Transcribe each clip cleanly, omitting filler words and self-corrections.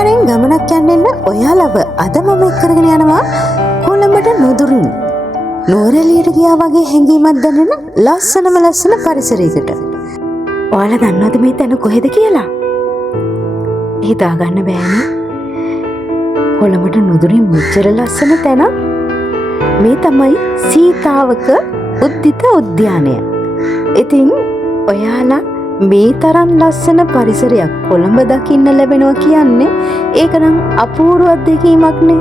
පාරෙන් ගමනක් යන්න ඔයාලව අද මම එක්කරගෙන යනවා කොළඹට නුදුරින්. නුවරඑළියට ගියා වගේ හැඟීමක් දැනෙන ලස්සන පරිසරයකට. ඔයාලා දන්නවද මේ තැන කොහෙද කියලා? හිතා ගන්න බෑනේ. කොළඹට නුදුරින් මෙච්චර ලස්සන තැන මේ තමයි සීතාවක උද්දිත උද්‍යානය. ඉතින් ඔයාලා මේ තරම් ලස්සන පරිසරයක් කොළඹ දකින්න ලැබෙනවා කියන්නේ ඒක නම් අපූර්ව අත්දැකීමක් නේ.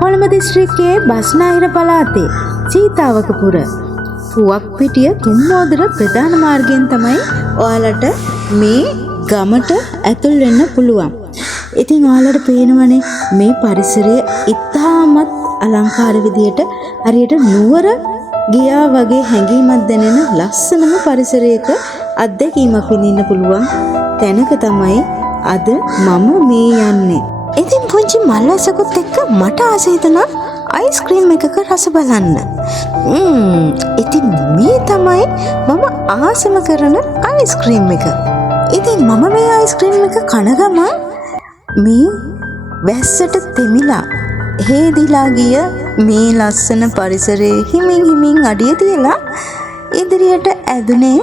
කොළඹ දිස්ත්‍රික්කයේ බස්නාහිර පළාතේ සීතාවකපුර පුවක්පිටිය තුම්මෝදර ප්‍රධාන මාර්ගයෙන් තමයි ඔයාලට මේ ගමට ඇතුල් වෙන්න පුළුවන්. ඉතින් ඔයාලට පේනවනේ මේ පරිසරය ඉතාමත් අලංකාර විදියට හරියට නුවර ගියා වගේ හැඟීමක් දැනෙන ලස්සනම පරිසරයක අත්දැකීමක් විඳින්න පුළුවන් තැනක තමයි අද මම මේ යන්නේ. ඉතින් පුංචි මල්වැසකුත් එක්ක මට ආස හිතුණා අයිස්ක්‍රීම් එකක රස බලන්න. ඉතින් මේ තමයි මම ආසම කරන අයිස්ක්‍රීම් එක. ඉතින් මම මේ අයිස්ක්‍රීම් එක කන ගමන් මේ වැස්සට තෙමිලා හේදිලා ගිය මේ ලස්සන පරිසරයේ හිමින් අඩිය තියලා ඉදිරියට ඇදුනේ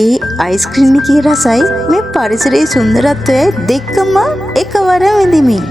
ඒ අයිස්ක්‍රීම් එකේ රසයි මේ පරිසරයේ සුන්දරත්වයයි දෙකම එකවර විඳිමින්.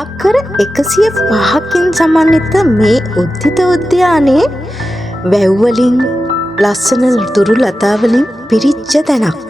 අක්කර 105කින් සමන්විත මේ උද්දිත උද්‍යානයේ වැව් වලින් ලස්සන තුරු ලතා වලින් පිරිච්ච තැනක්.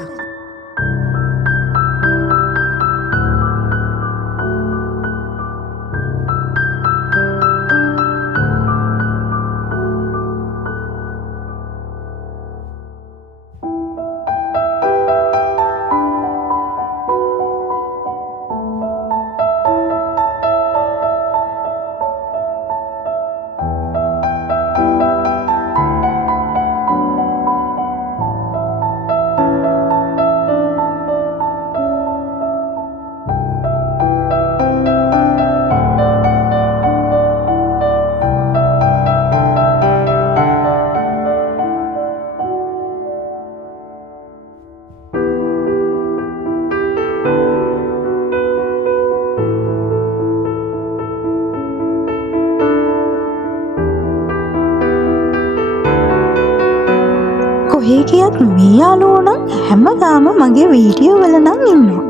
කොහේ ගියත් මේ යාළුවෝ නම් හැමදාම මගේ වීඩියෝ වල නම් ඉන්නවා.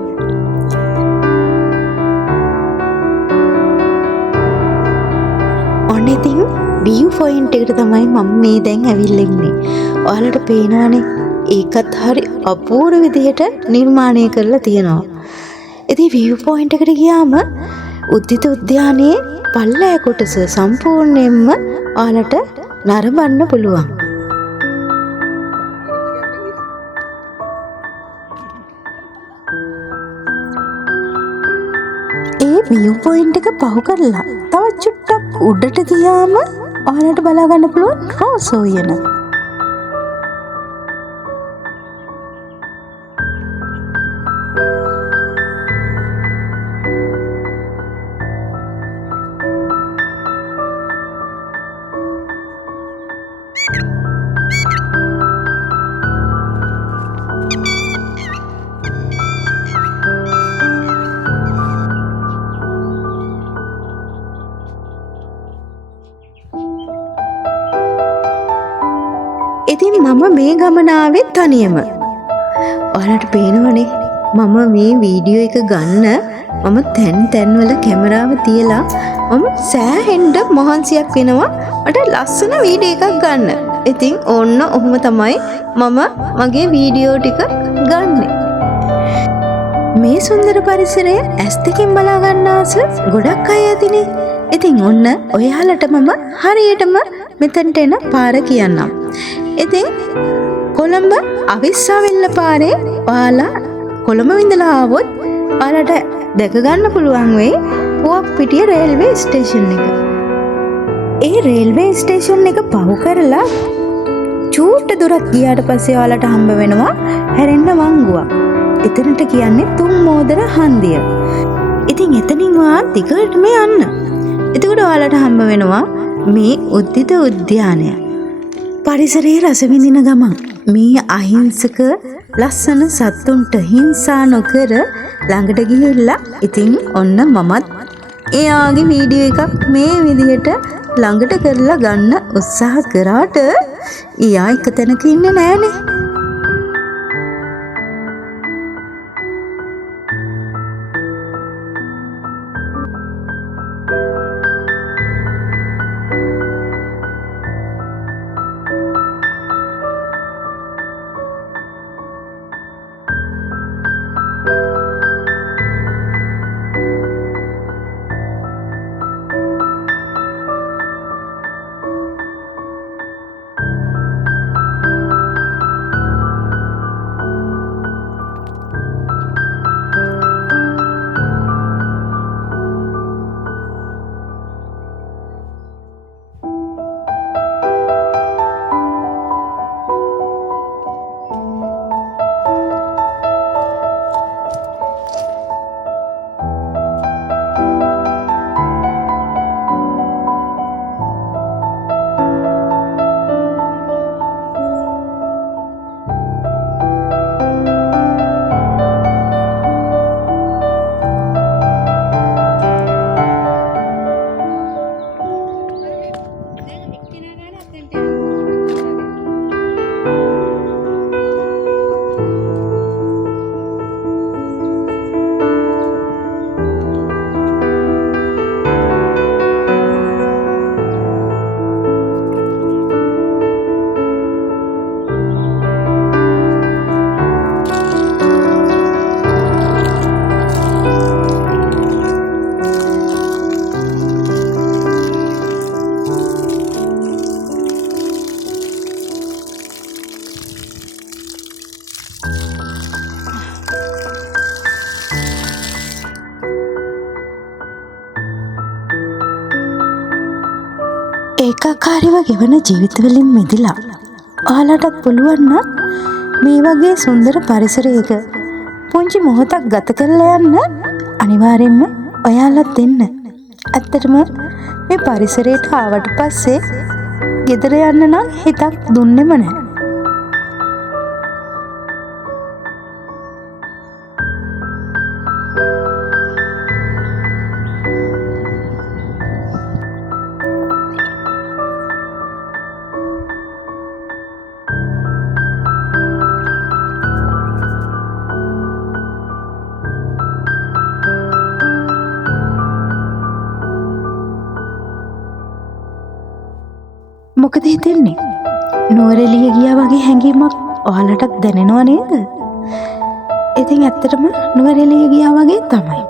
ඔන්න ඉතින් view point එකට තමයි මම මේ දැන් ඇවිල්ලා ඉන්නේ. ඔයාලට පේනවනේ ඒකත් හරි අපූර්ව විදිහට නිර්මාණය කරලා තියෙනවා. ඉතින් view point එකට ගියාම උද්දිත උද්‍යානයේ පල්ලෑ කොටස සම්පූර්ණයෙන්ම ඔයාලට නරඹන්න පුළුවන්. view point එක පහු කරලා තවත් චුට්ටක් උඩට ගියාම ඔයාලට බලා ගන්න පුළුවන් රෝස් උයන. ඉතින් මම මේ ගමන ආවේ තනියම. ඔයාලට පේනවනේ මම මේ වීඩියෝ එක ගන්න මම තැන් වල කැමරාව තියලා මම සෑහෙන්න මහන්සියක් වෙනවා මට ලස්සන වීඩියෝ එකක් ගන්න. ඉතින් ඕන්න ඔහොම තමයි මම මගේ වීඩියෝ ටික ගන්නෙ. මේ සුන්දර පරිසරය ඇස් දෙකෙන් බලා ගන්න ආස ගොඩක් අය ඇතිනේ. ඉතින් ඔන්න ඔයාලට මම හරියටම මෙතනට එන පාර කියන්නම්. ඉතින් කොළඹ අවිස්සාවෙල්ල පාරේ ඔයාලා කොළඹ විඳලා ආවොත් ඔයාලට දැක ගන්න පුළුවන් වෙයි පුවක්පිටිය රේල්වේ ස්ටේෂන් එක. ඒ රේල්වේ ස්ටේෂන් එක පහු කරලා චූට්ට දුරක් ගියාට පස්සේ ඔයාලට හම්බ වෙනවා හැරෙන්න වංගුවක්. එතනට කියන්නේ තුම්මෝදර හන්දිය. ඉතින් එතනින් ඔයා දිගටම යන්න. එතකොට ඔයාලට හම්බ වෙනවා මේ උද්දිත උද්‍යානය. පරිසරයේ රස විඳින ගමන් මේ අහිංසක ලස්සන සත්තුන්ට හිංසා නොකර ළඟට ගිහිල්ලා ඉතින් ඔන්න මමත් එයාගේ වීඩියෝ එකක් මේ විදිහට ළඟට කරලා ගන්න උත්සාහ කරාට එයා එක තැනක ඉන්නේ නෑනේ. ඒකාකාරීව ගෙවන ජීවිතවලින් මිදලා ඔයාලටත් පුළුවන් නම් මේ වගේ සුන්දර පරිසරයක පුංචි මොහොතක් ගත කරලා යන්න අනිවාර්යෙන්ම ඔයාලත් එන්න. ඇත්තටම මේ පරිසරයට ආවට පස්සේ ගෙදර යන්න නම් හිතක් දුන්නෙම නැහැ. මොකද හිතෙන්නේ? නුවරඑළිය ගියා වගේ හැඟීමක් ඔයාලටත් දැනෙනව නේද? ඉතින් ඇත්තටම නුවරඑළිය ගියා වගේ තමයි.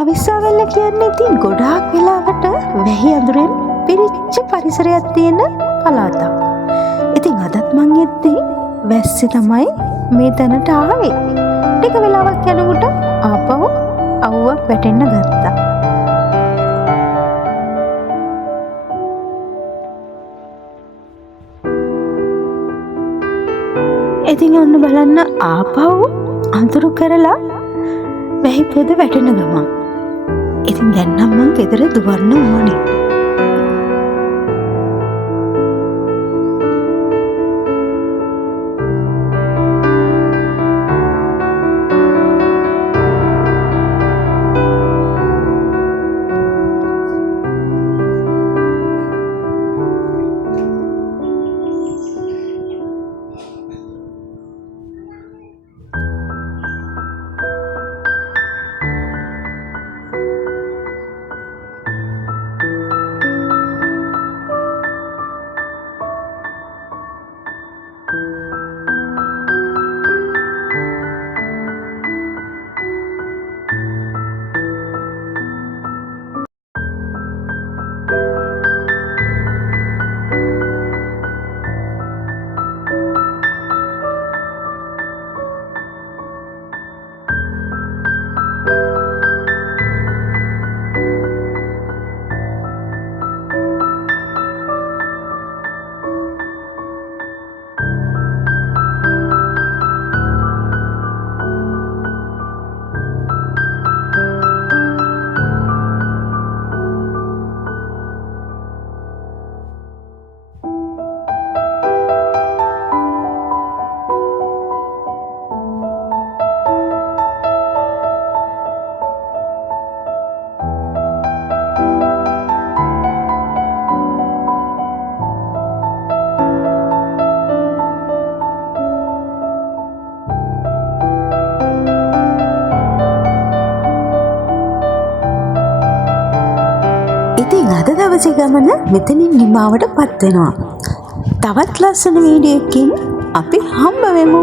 අවිස්සාවැල්ල කියන්නේ ඉතින් ගොඩාක් වෙලාවට වැහි අඳුරෙන් පිරිච්ච පරිසරයක් තියෙන පළාතක්. ඉතින් අදත් මං එද්දී වැස්සේ තමයි මේ තැනට ආවේ. ටික වෙලාවක් යනකොට ආපහු අවුවක් වැටෙන්න ගත්තා. ඉතින් ඔන්න බලන්න ආපහු අඳුරු කරලා වැහි පොද වැටෙන ගමන්. ඉතින් දැන් නම් මං ගෙදර දුවන්න ඕනේ. ඉතින් අද දවසේ ගමන මෙතනින් නිමාවට පත් වෙනවා. තවත් ලස්සන වීඩියෝ එකකින් අපි හම්බ වෙමු.